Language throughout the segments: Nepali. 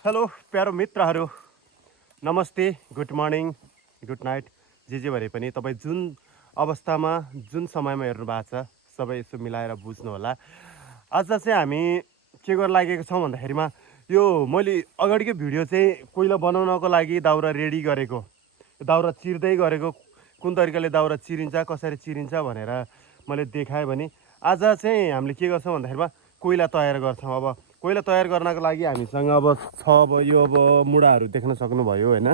हेलो प्यारो मित्रहरू, नमस्ते, गुड मर्निङ, गुड नाइट, जे भने पनि तपाईँ जुन अवस्थामा जुन समयमा हेर्नु भएको छ सबै यसो मिलाएर बुझ्नुहोला। आज चाहिँ हामी के गर्न लागेको छौँ भन्दाखेरिमा यो मैले अगाडिको भिडियो चाहिँ कोइला बनाउनको लागि दाउरा रेडी गरेको, दाउरा चिर्दै गरेको, कुन तरिकाले दाउरा चिरिन्छ कसरी चिरिन्छ भनेर मैले देखाएँ भने आज चाहिँ हामीले के गर्छौँ भन्दाखेरिमा कोइला तयार गर्छौँ। अब कोइला तयार गर्नको लागि हामीसँग अब छ, अब यो अब मुढाहरू देख्न सक्नुभयो होइन।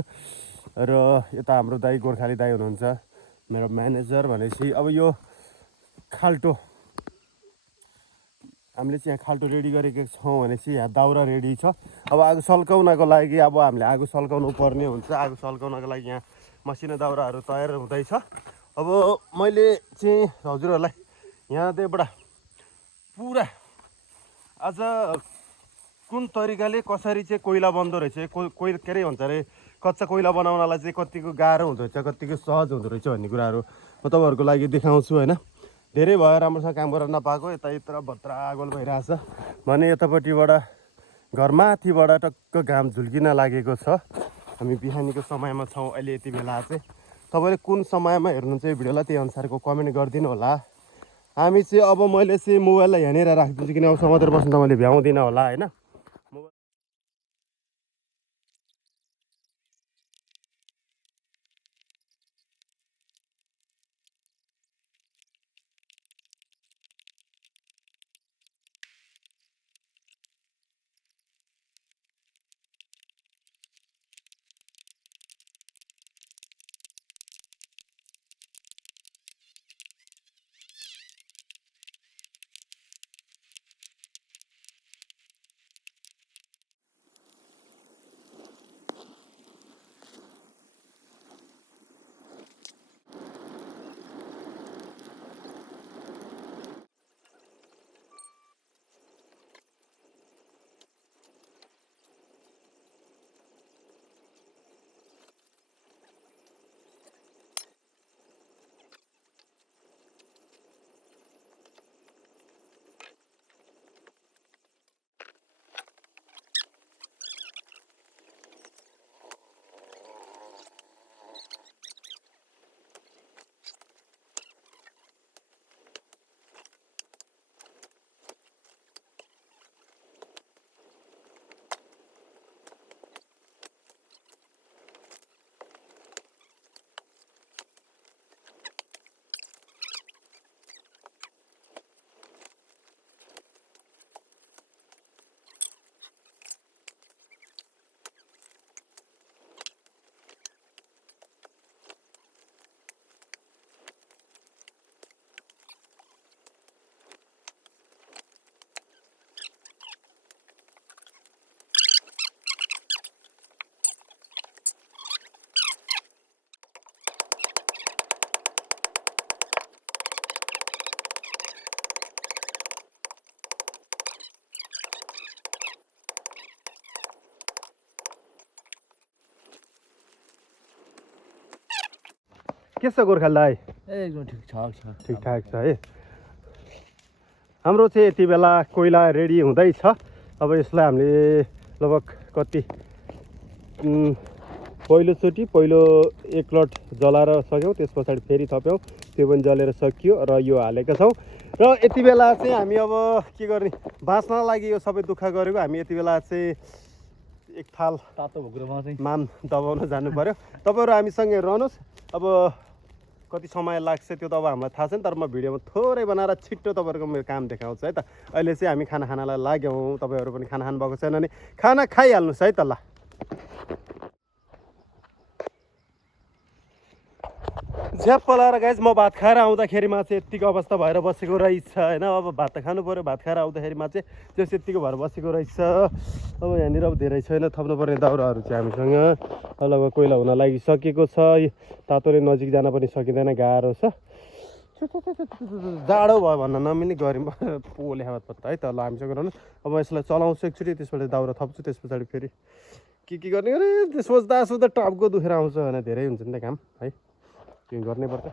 र यता हाम्रो दाइ गोर्खाली दाइ हुनुहुन्छ, मेरो म्यानेजर। भनेपछि अब यो खाल्टो हामीले चाहिँ यहाँ खाल्टो रेडी गरेको छौँ भनेपछि यहाँ दाउरा रेडी छ। अब आगो सल्काउनको लागि अब हामीले आगो सल्काउनु पर्ने हुन्छ। आगो सल्काउनको लागि यहाँ मसिनो दाउराहरू तयार हुँदैछ। अब मैले चाहिँ हजुरहरूलाई यहाँदेखिबाट पुरा आज कुन तरिकाले कसरी चाहिँ कोइला बन्दो रहेछ, कोइला के अरे भन्छ अरे कच्चा कोइला बनाउनलाई चाहिँ कतिको गाह्रो हुँदो रहेछ, कतिको सहज हुँदो रहेछ भन्ने कुराहरू म तपाईँहरूको लागि देखाउँछु होइन। धेरै भयो राम्रोसँग काम गर्न नपाएको, यता यता भत्रा आगोल भइरहेछ भने यतापट्टिबाट घरमाथिबाट टक्क घाम झुल्किन लागेको छ। हामी बिहानीको समयमा छौँ अहिले। यति बेला चाहिँ तपाईँले कुन समयमा हेर्नुहुन्छ यो भिडियोलाई त्यही अनुसारको कमेन्ट गरिदिनु होला। हामी चाहिँ अब मैले चाहिँ मोबाइललाई यहाँनिर राखिदिन्छु किन अब समातेर बस्नु त मैले भ्याउँदिनँ होला होइन। के छ गोर्खालीलाई? एकदम ठिकठाक छ। ठिकठाक छ है। हाम्रो चाहिँ यति बेला कोइला रेडी हुँदैछ। अब यसलाई हामीले लगभग कति पहिलो एक लट जलाएर सक्यौँ, त्यस पछाडि फेरि थप्यौँ, त्यो पनि जलेर सकियो र यो हालेका छौँ। र यति बेला चाहिँ हामी अब के गर्ने, बाँच्नको लागि यो सबै दुःख गरेको हामी यति बेला चाहिँ एक थाल तातो भुग्रोमा चाहिँ माम दबाउन जानु पर्यो। तपाईँहरू हामीसँगै रहनुहोस्। अब कति समय लाग्छ त्यो त अब हामीलाई थाहा छैन, तर म भिडियोमा थोरै बनाएर छिट्टो तपाईँहरूको मेरो काम देखाउँछु है त। अहिले चाहिँ हामी खाना खानलाई लाग्यौँ। तपाईँहरू पनि खाना खानुभएको छैन भने खाना खाइहाल्नुहोस् है त। ल झ्याप्प लाएर गाइज म भात खाएर आउँदाखेरिमा चाहिँ यत्तिको अवस्था भएर बसेको रहेछ होइन। अब भात त खानु पऱ्यो, भात खाएर आउँदाखेरिमा चाहिँ त्यो यत्तिको भएर बसेको रहेछ। अब यहाँनिर अब धेरै छैन, थप्नुपर्ने दाउराहरू चाहिँ हामीसँग। अब कोइला हुन लागिसकेको छ। तातोले नजिक जान पनि सकिँदैन, गाह्रो छ। जाडो भयो भन्न नमिल्ने गरम पोले हावा पत्ता है त। ल हामीसँग रहनु। अब यसलाई चलाउँछु एकचोटि, त्यसपछि दाउरा थप्छु, त्यस पछाडि फेरि के गर्ने अरे सोच्दा सोच्दा टाउको दुखेर आउँछ भने धेरै हुन्छ नि त काम है, त्यो गर्नै पर्छ।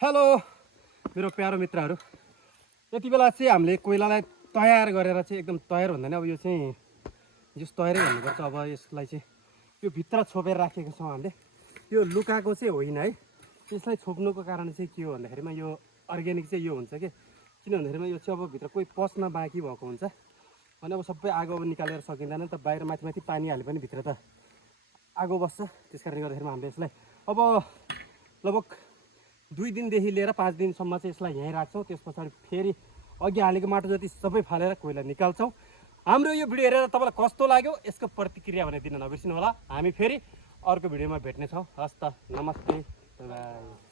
हेलो मेरो प्यारो मित्रहरू, यति बेला चाहिँ हामीले कोइलालाई तयार गरेर चाहिँ एकदम तयार भन्दा नि अब यो चाहिँ जस तयारै भन्नुपर्छ। अब यसलाई चाहिँ यो भित्र छोपेर राखेको छौँ हामीले। यो लुकाको चाहिँ होइन है, यसलाई छोप्नुको कारण चाहिँ के हो भन्दाखेरिमा यो अर्ग्यानिक चाहिँ यो हुन्छ कि किन भन्दाखेरिमा यो चाहिँ अब भित्र कोही पस्न बाँकी भएको हुन्छ अनि अब सबै आगो अब निकालेर सकिँदैन त, बाहिर माथि माथि पानी हाले पनि भित्र त आगो बस्छ। त्यस कारणले गर्दाखेरि हामीले यसलाई अब लगभग 2 दिनदेखि लिएर 5 दिनसम्म चाहिँ यसलाई यहीँ राख्छौँ। त्यस पछाडि फेरि अघि हालेको माटो जति सबै फालेर कोइला निकाल्छौँ। हाम्रो यो भिडियो हेरेर तपाईँलाई कस्तो लाग्यो यसको प्रतिक्रिया भने दिन नबिर्सिनु होला। हामी फेरि अर्को भिडियोमा भेट्नेछौँ। हस् त, नमस्ते, बाई।